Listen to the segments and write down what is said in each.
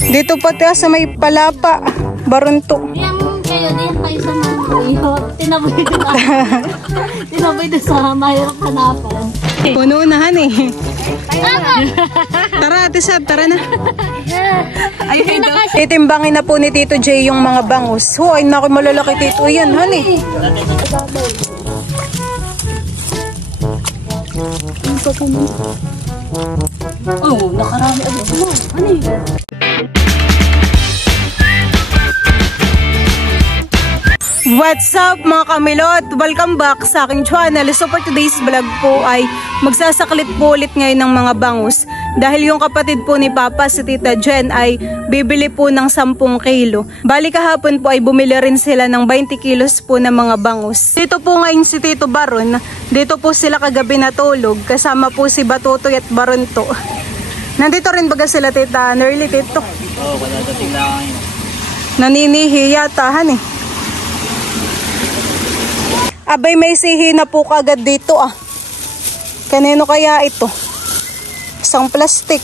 Dito pati sa may palapa. Barunto. Diyan kayo sa mga tinaboy doon sa mahirap hanapan. Puno-unahan eh. Tara, Ate Sab, tara na. Titimbangin na po ni Tito J yung mga bangus. Ay, naku, malalaki Tito. Yan, honey. Oh, nakarami agad mo. Honey. What's up mga kamilot? Welcome back sa aking channel. So for today's vlog po ay magsasaklit po ulit ngayon ng mga bangus. Dahil yung kapatid po ni Papa, si Tita Jen, ay bibili po ng 10 kilo. Bali kahapon po ay bumili rin sila ng 20 kilos po ng mga bangus. Dito po ngayon si Tito Baron. Dito po sila kagabi natulog. Kasama po si Batutoy at Barunto. Nandito rin baga sila Tita Nerly, Tito? Oo, kadadating lang ngayon. Naninihi yatahan eh. Abay, may sihi na po kagad dito ah. Kanino kaya ito? Isang plastic.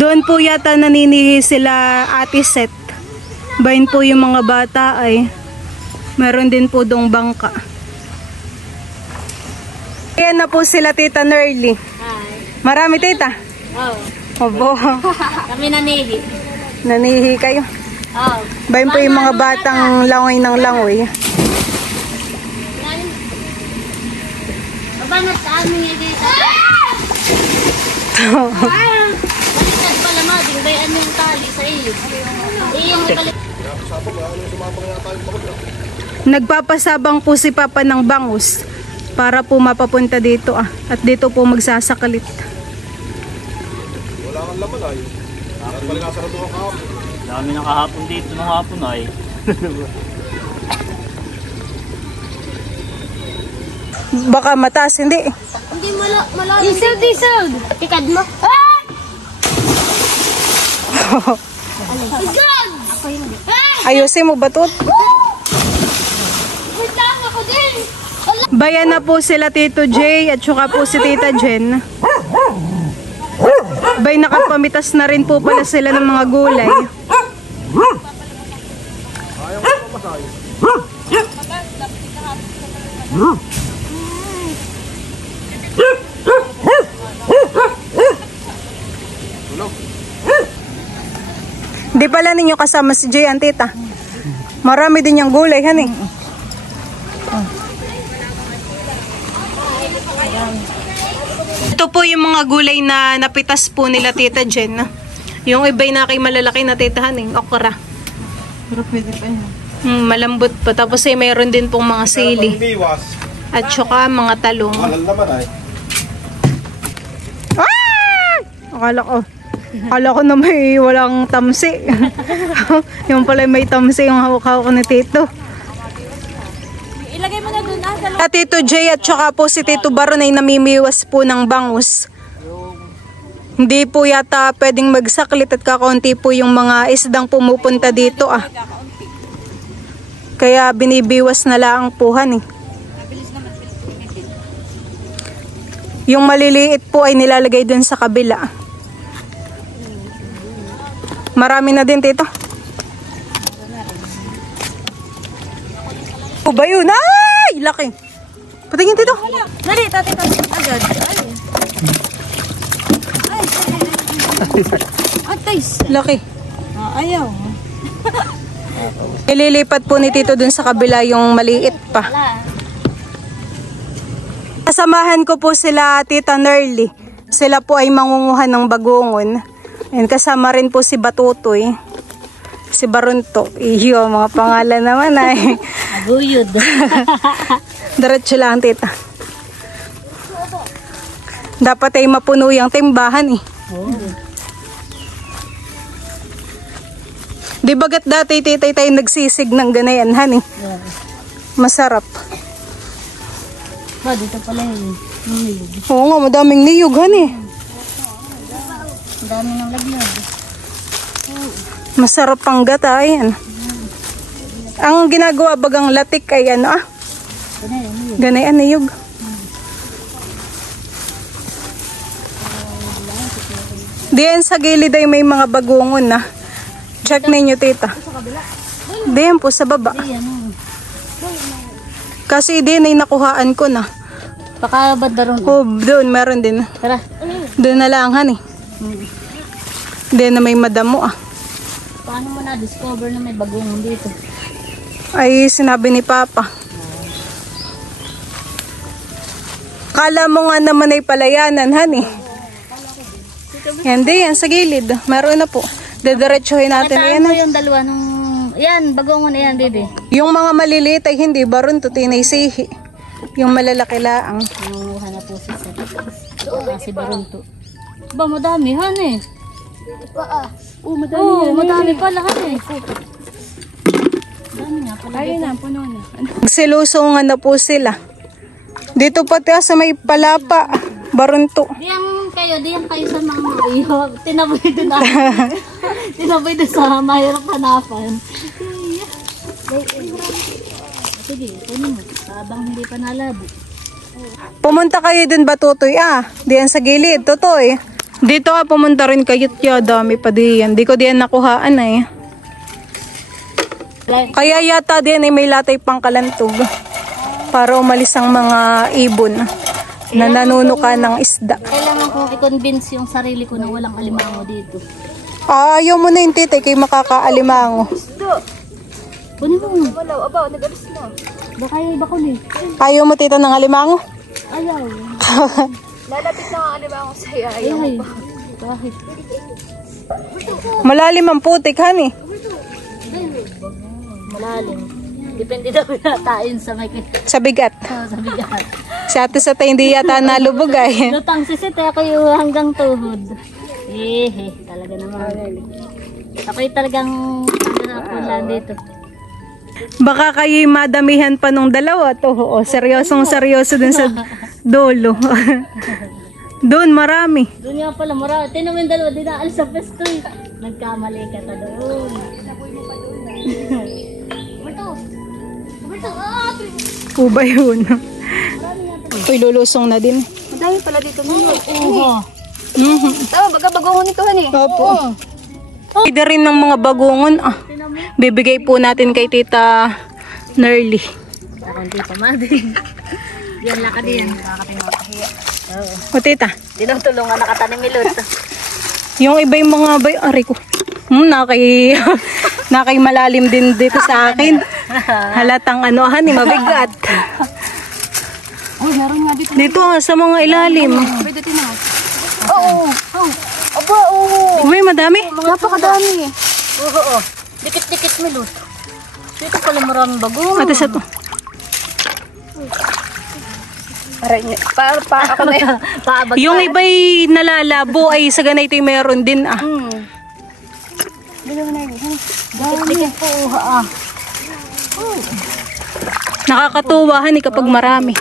Doon po yata naninihi sila Ate Set. Bayin po yung mga bata ay meron din po dong bangka. Ayan na po sila Tita Nerly. Hi. Marami Tita? Oh. Obo. Kami nanihi. Nanihi kayo. Oh. Bayin po yung mga batang langoy ng langoy. Bangat sa amin yung dito. Baliktad pala mo, dingbayan mo yung tali sa iyo. Iyong balik. Nagpapasabang po si Papa ng bangus para po mapapunta dito ah. At dito po magsasakalit. Wala kang laman ay. Balik ka sa doon kahapon. Dami ng kahapon dito ng hapon ay. Baka mataas, hindi. Hindi malalim. Isod. Tikad mo. Isod! Ayusin mo ba ito? Wait lang ako din. Bayan na po sila Tito J at saka po si Tita Jen. Bay, nakapamitas na rin po pala sila ng mga gulay. Di pala ninyo kasama si Jay and Tita. Marami din yung gulay, honey. Ito po yung mga gulay na napitas po nila Tita Jen. Yung iba'y na kay malalaki na Tita honey, okra. Pero pwede pa yun. Malambot pa. Tapos ay mayroon din pong mga sili. At saka mga talong. Halal naman ay. Ah! Akala ko na may walang tamsi. Yung pala may tamsi yung hawak-hawak ko ni Tito. Ilagay mo na doon. At Tito J at saka po si Tito Baron ay namimiwas po ng bangus. Hindi po yata pwedeng magsaklit at kakaunti po yung mga isdang pumupunta dito ah. Kaya binibiwas na lang puhan eh. Yung maliliit po ay nilalagay dun sa kabila. Marami na din Tito. O ba yun? Ay! Laki. Patingin Tito. Dali, tati agad. Atis. Laki. Ayaw. Ililipat po ni Tito dun sa kabila yung maliit pa. Kasamahan ko po sila Tita Nerly. Sila po ay mangunguhan ng bagungon. And kasama rin po si Batutoy. Si Barunto. Iyo, mga pangalan naman ay. Aguyod. Diretso lang Tita. Dapat ay mapuno yung timbahan eh. Di bagat dati Tita tayo nagsisig ng ganayanhan eh. Masarap. Ba, dito pala yun. Oo nga, madaming niyog eh. Ang dami ng lagnat. Masarap pang gata, ayan. Ang ginagawa bagang latik ay ano ah. Ganayan niyog. Diyan sa gilid ay may mga bagungon na. Check ninyo, tita. Diyan po sa baba. Kasi din ay nakuhaan ko na. Baka banda ron. Oh, doon meron din. Tara. Doon na lang, honey. Diyan na may madamo ah. Paano mo na-discover na may bagungon dito? Ay, sinabi ni Papa. Kala mo nga naman ay palayanan, honey. Yan, yan sa gilid. Meron na po. Dediretsuhin natin Kataan yan. mo yung dalawa nung... Yan, bagungon na yan, baby. Yung mga maliliit ay hindi baron to tinaysihi. Yung malalaki laang. Nangunguha na po si Sir. Si Barunto. Ba, madami, han eh. Madami pala, han eh. Dami nga pala. Ayun na, puno na. Silusungan na po sila. Dito pati sa may palapa. Barunto. Diyan kayo sa mga iyo. Tinaboy doon na. Tinaboy doon sa mahirap hanapan. Sige, kunin mo. Habang hindi pa nalabo. Pumunta kayo dun ba, Tutoy? Diyan sa gilid, Tutoy. Dito pumunta rin kayo. Dami pa diyan. Di ko diyan nakuhaan eh. Kaya yata diyan ay may latay pang kalantog. Para umalis ang mga ibon na nanunuka ng isda. Kailangan kong i-convince yung sarili ko na walang alimango dito. Ayaw mo na yung titay kay makakaalimango. Kunin mo. Wala, abaw, nag-alis na. Baka yung iba ko ni. Ayaw mo tita ng alimango? Ayaw. Lalapit na ang alimango sa'yo. Ayaw. Kahit. Malalim ang putik, honey. Malalim. Depende daw natain sa may Sa bigat. sa bigat. Si ate sa tayo hindi yata nalubog ay. Lutang sisit ako yung hanggang tuhod. Talaga naman. Ako'y talagang ano dito. Baka kayo'y madamihan pa nung dalawa to. O, seryosong seryoso dun sa dolo. Doon marami. Doon nga pala marami. Tinan mo yung dalawa, di na alis sa pesto. Nagkamali ka ta doon. O ba yun? Uy, lulusong na din. Madami pala dito nilo. Oo. Tama, baga bagungon nito, honey. Opo. Pwede rin ng mga bagungon. Bibigay po natin kay Tita Nerly. Ako hindi pa mading. Yan laka din. O tita, Dinutulungan nakatanim milot. yung iba yung mga bay, aray ko. Nakay malalim din dito sa akin. Halatang anohan, mabigat. Oh, meron nga dito. Dito sa mga ilalim. Pwede tinaw. Oo. Aba, oo. Uy, madami. Napakadami. Oo. Dikit-dikit milot. Dito pala maraming bagong. Ate sa to. Aray niya. Pa ako na yan. Paabag. Yung iba'y nalalabo ay sa ganito meron din Dikit-dikit po. Nakakatuwahan kapag marami.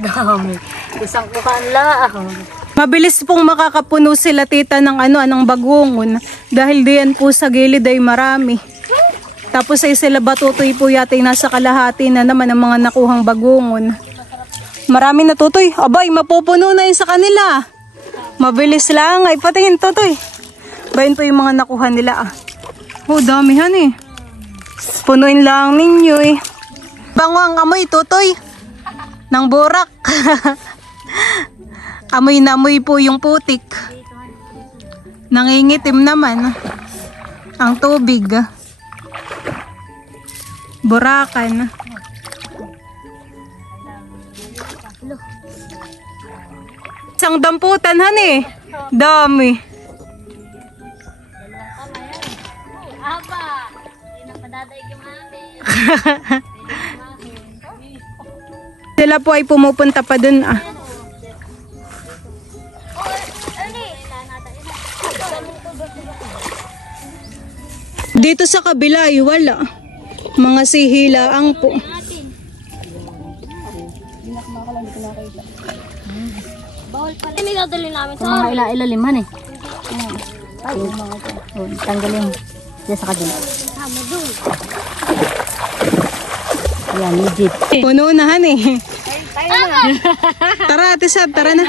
Dami. Isang kukaan lang. Mabilis pong makakapuno sila tita ng anong bagungon dahil diyan po sa gilid ay marami. Tapos ay sila batutoy po yata nasa kalahati na naman ang mga nakuhang bagungon. Marami na tutoy. Abay, mapupuno na yun sa kanila. Mabilis lang. Ay, patingin tutoy. Bayan po yung mga nakuha nila Oh, damihan eh. Punuin lang ninyo eh. Bango ang amoy tutoy. Nang burak. Amoy na amoy po yung putik. Nangingitim naman ang tubig. Burakan. Isang damputan han Dami. Aba. Hindi na padadaig yung amin. Sila po ay pumupunta pa dun Dito sa kabila ay wala. Mga sihilaang po. Bawal pala. Hindi dadali namin sa mga ilaliman eh. Ay, tanggalin. Diyan sa kabila. Tama doon. Yan, legit. Puno na han Tara, Ate Sad, tara na.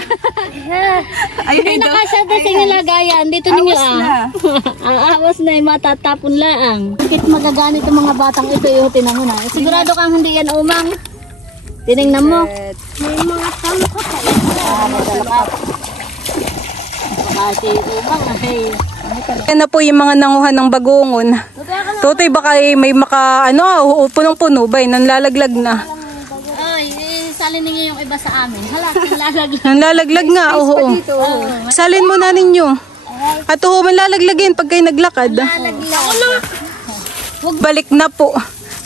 Hindi nakasya din sa nilagayan. Dito ninyo Awas na yung matatapon laang. Bakit magagamit ang mga batang ito yung tinan mo na. Sigurado kang hindi yan umang. Tinignan mo. May mga tamko sa ito. Magdalakat. Kasi umang Yan na po yung mga nanguhan ng bagungon. Tutoy, baka may maka, punong-puno ba, nanlalaglag na. Ay, salin ninyo yung iba sa amin. Hala, nanlalaglag. Nanlalaglag nga, oo. Salin mo na ninyo. At manlalaglagin pag kayo naglakad. Balik na po.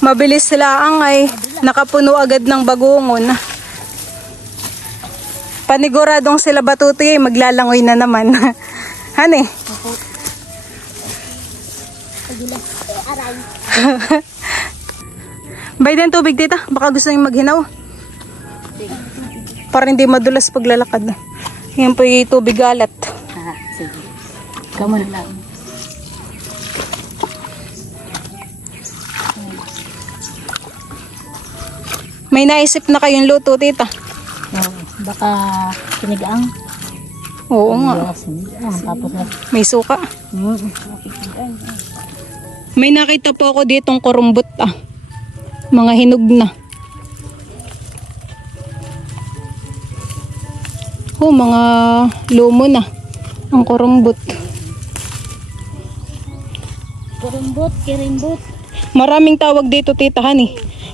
Mabilis sila ay nakapuno agad ng bagungon. Paniguradong sila batutoy, maglalangoy na naman. Hane? Bay din tubig tita, baka gusto nyo maghinaw. Para hindi madulas paglalakad. Yan po yung tubig alat. Sige. Kamu na lang. May naisip na kayong luto tita? Baka sinigang. Oo nga. Tapos May suka. May nakita po ako ditong korumbot mga hinog na. Mga lumo na ang korumbot. Kirimbot. Maraming tawag dito titahan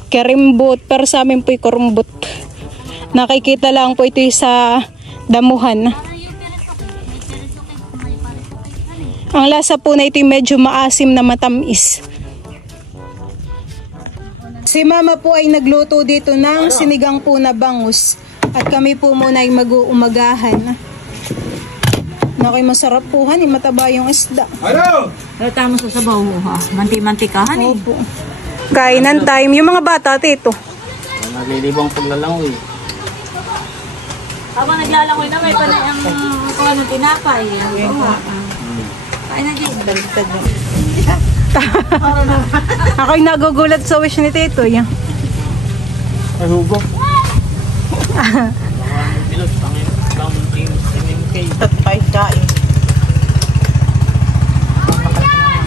kerimbot, pero sa amin po yung korumbot. Nakikita lang po ito sa damuhan. Ang lasa po na ito medyo maasim na matamis. Si mama po ay nagluto dito ng sinigang po na bangus. At kami po muna ay mag-uumagahan. Nakay masarap po mataba yung isda. Pero tama sa sabaw manti-mantikahan Opo. Kainan time. Yung mga bata tito. Naglilibang paglalangoy. Habang naglalangoy na may panay ang kuha ng tinapay. Kain na dyan. Baliktad mo. Ako'y nagugulat sa wish ni tito. Ay, hugo. Bilog, pangin kay. Tatpay kain.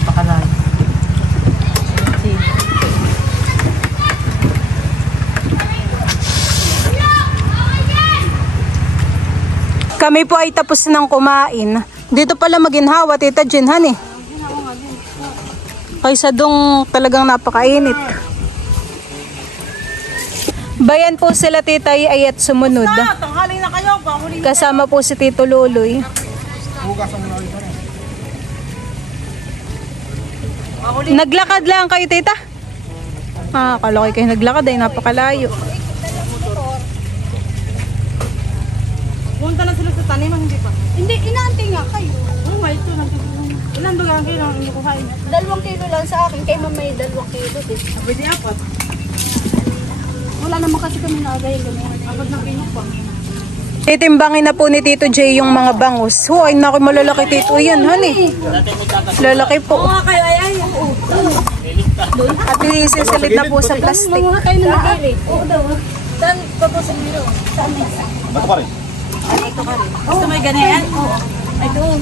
Pakalay. Kami po ay tapos ng kumain. Dito pala maginhawa, Tita Jen, Kaysa dong talagang napakainit. Bayan po sila Tita ay at sumunod. Tanghaling na kayo. Kasama po si Tito Luloy. Naglakad lang kayo, Tita? Akala ko kayo naglakad ay napakalayo. Punta na sila sa taniman, hindi pa? Hindi, inaantay nga kayo. Oo, ito. Ilan ba kayo ang inyo kuhain? 2 kilo lang sa akin. Kay mama may 2 kilo din. Pwede 4. Wala naman kasi kami naagay. Abad na kayo pa. Titimbangin na po ni Tito J yung mga bangus. Ay naku, malalaki Tito. Ayan, lalaki po. Oo, kayo ay. At isisilid na po sa plastic. Mga kayo na nagkilit. Oo daw. Saan pa po sa miro? Saan mesa? Bato pa rin. Gusto may ganayan? Oo. Ay doon.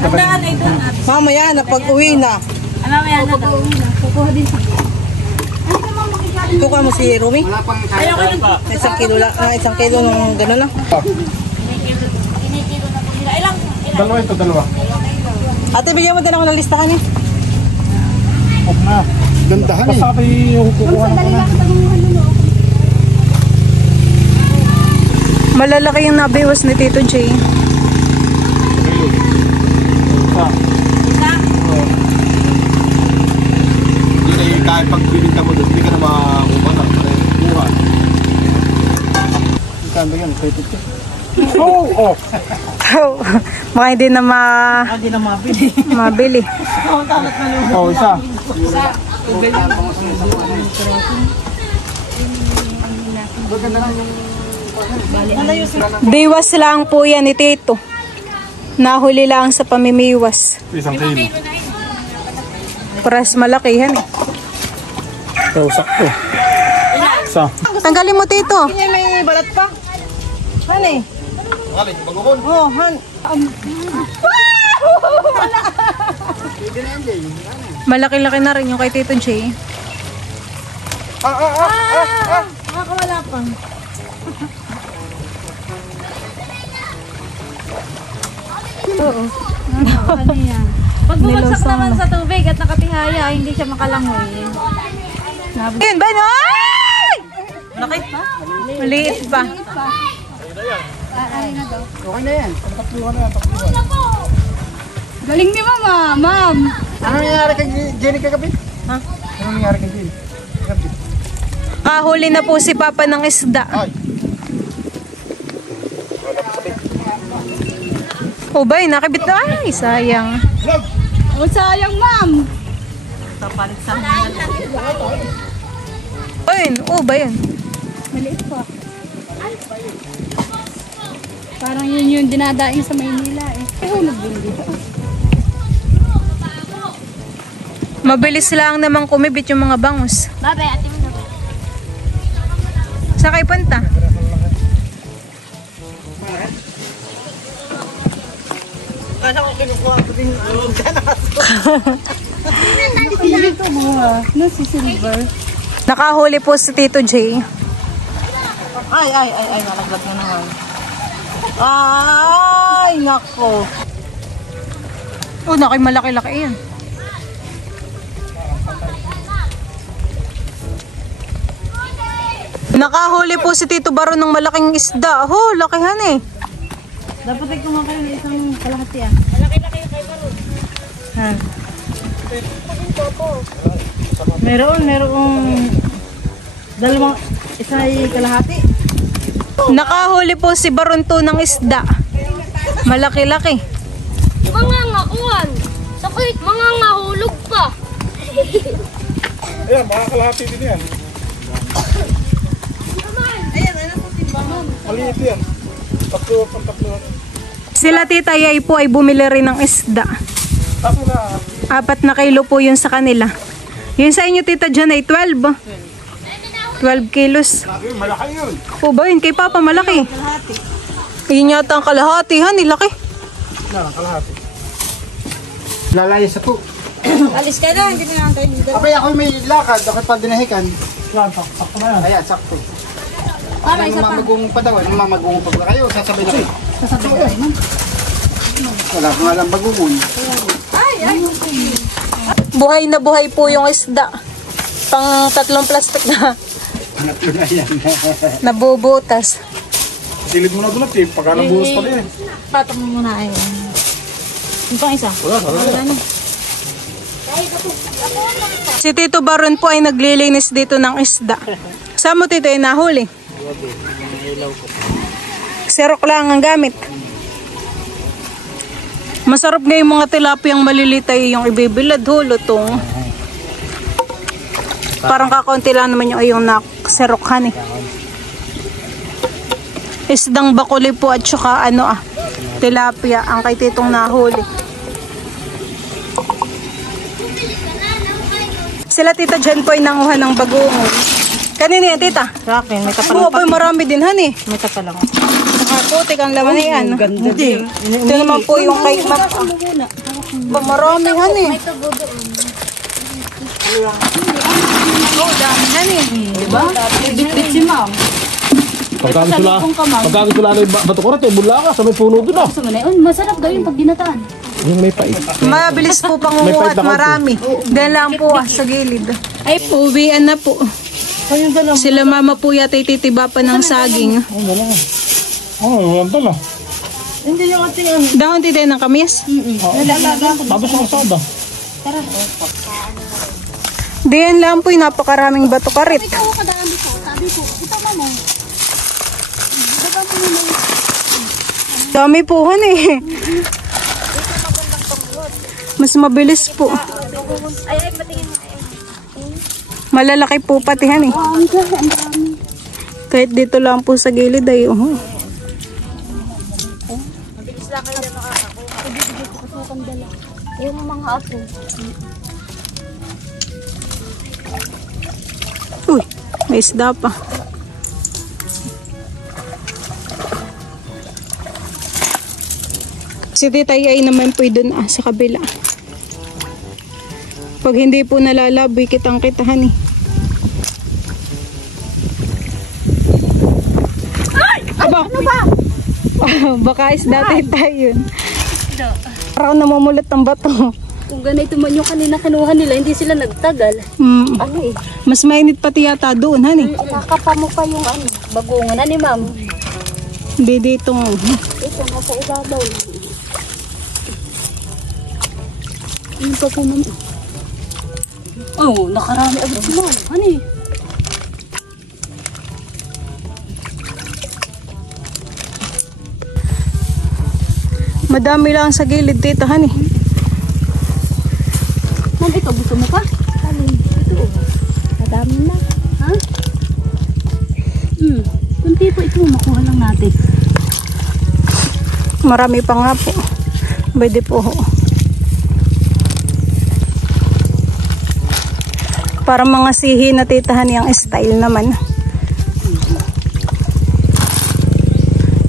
Tandaan ay doon. Mamaya na pag-uwi na. Mamaya na daw. Kukuha din sa... Kukuha mo si Rumi. Ayaw ko lang. 1 kilo lang. 1 kilo nung gano'n na. Kinikilo na po nila. Ilang? Dalawa ito, dalawa. Ate, bigyan mo din ako ng listahan Huwag na. Gandahan Basta kayo yung kukuha ko na. Malalaki yung nabiwas ni Tito J. Yun ay kahit pag binita mo doon, hindi ka na makakuha na. Kuha. Saan ba yan? 350? Oo! Baka hindi na Hindi na mabili. mabili. Oo, isa. Biwas lang po yan ni Tito. Nahuli lang sa pamimiwas. 1 kilo. Paras malakihan So, sakto. isa. Tanggalin mo, Tito. Kanya may balat pa. Hani? Oo, han. Malaki-laki na rin yung kay Tito J. Nakakawala pa. Oo. Ano yan? Pag bumagsak naman sa tubig at nakatihaya, hindi siya makalangoy. Ayun ba, no? Ay! Maliit pa. Okay na yan. Tatluhan na yan, tatluhan. Galing ni Mama, Ma'am. Ano nangyari kay Jenny kagabi? Ha? Ano nangyari kay Jenny kagabi? Kahuli na po si Papa ng isda. Ay. O ba, nakabit na. Ay, sayang. Oh, sayang, Ma'am. Ayun, o ba yun? Maliit pa. Parang yun yung dinadaing sa Maynila eh. Hulog din dito. Mabilis lang naman kumibit yung mga bangus. Babay, ate mo na ba? Sa kay punta? Kala ko kinukuha ko din yung No, si Silver. Nakahuli po si Tito J. Ay, nalaglag na naman. Ay, nako. Oh, nakay malaki-laki yan. Nakahuli po si Tito Baro ng malaking isda. Oh, lakihan eh. Dapat ay kumakain ng isang kalahati ah. Merong dalawang isa ay kalahati. Nakahuli po si Barunto ng isda. Malaki-laki. Mga ngauan. Sakit, mga ngahulog pa. Ayan, makakalahati din yan. Maliit yan. Tatlo. Sila Tita Yay po ay bumili rin ng isda. Tapos na. 4 na kilo po yun sa kanila. Yun sa inyo Tita Jan ay 12. 12 kilos. Malaki yun. O ba yun? Kay Papa malaki. Yun yata ang kalahati. Ha, nilaki. Kalahati. Lalayas ako. Alis ka na, hindi na tayo dito. Abay, ako may lakad. Ako pa dinahikan. Yan, sakto na yan. Ayan, sakto. Para isa pa. Mamagong pa daw. Mamagong pa kayo. Sasabay na kayo. Sasabay ka rin. Wala ko nga lang bagungon. Buhay na buhay po yung isda. Pang 3 plastic na Hanap ko na yan. nabubutas. Silid mo na doon at pagka nabuhos pa din. Patong mo muna ay. Yung pang isa. Wala na. Si Tito Baron po ay naglilinis dito ng isda. Saan mo Tito ay nahuli? Serok lang ang gamit. Masarap nga yung mga tilapiyang maliliit ay yung ibibilad hulutong. Parang kakaunti lang naman yung serokhan eh. Isdang bakuli po at saka tilapia ang kay Titong nahuli. Sila Tita Jan po ay nanguha ng bagoong. Kanina yan Tita? Sa akin, may Oo, po marami din han eh. May tapa lang. Putik ang laman na yan. Hindi. Ito naman po yung kay Map. Marami han eh. Oh, dami han eh. Diba? Bit-bit si Ma'am. Pagkagit wala na yung bato ko rin, bula ka sa may puno doon ah. Gusto mo na yun? Masarap gawin pag ginataan. Yung may pait. Mabilis po pangunguha at marami. Dahil lang po sa gilid. Ay, uwian na po. Sila mama po yata titiba pa ng saging. walang tala. Hindi yung ating Dahon tita ng kamis. Tapos ang asada. Diyan lang po yung napakaraming bato karit. Ikaw kadami ko, sabi ko, ito mo. Dami po han eh. Mas mabilis po. Ay, patingin mo. Malalaki po patihan eh. Kahit dito lang po sa gilid ay Yung mga apo. Uy, May isda pa. Si Titay ay naman po doon sa kabila. Pag hindi po nalalaboy, kitang-kitahan eh. Ay! Aba! Ano ba? Baka isda Titay yun. Parang namumulat ang bato. Kung ganito man yung kanina kinuha nila, hindi sila nagtagal. Ano eh? Mas mainit pati yata doon, honey. Nakapa mo pa yung bagungan. Ano ma'am? Hindi dito nga. Ito, nasa ibabaw. Ano pa po ma'am? Oh, nakarami agad si ma'am. Ano eh? Madami lang sa gilid dito, honey. Ma'am, ito, gusto mo pa? Ano? Ito, madami na. Ha? Kunti po ito, makuha lang natin. Marami pa nga po. Pwede po. Para mga sihi na titahan yung style naman.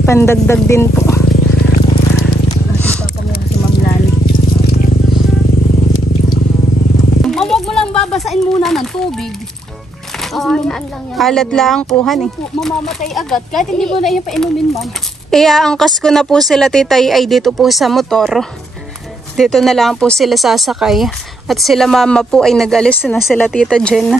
Pandagdag din po. Huwag mo lang babasain muna ng tubig. Alat lang po, honey. Mamamatay agad. Kahit hindi mo na yung painumin, ma'am. Iaangkas ko na po sila, Titay, ay dito po sa motor. Dito na lang po sila sasakay. At sila mama po ay nag-alis na sila, Tita Jen.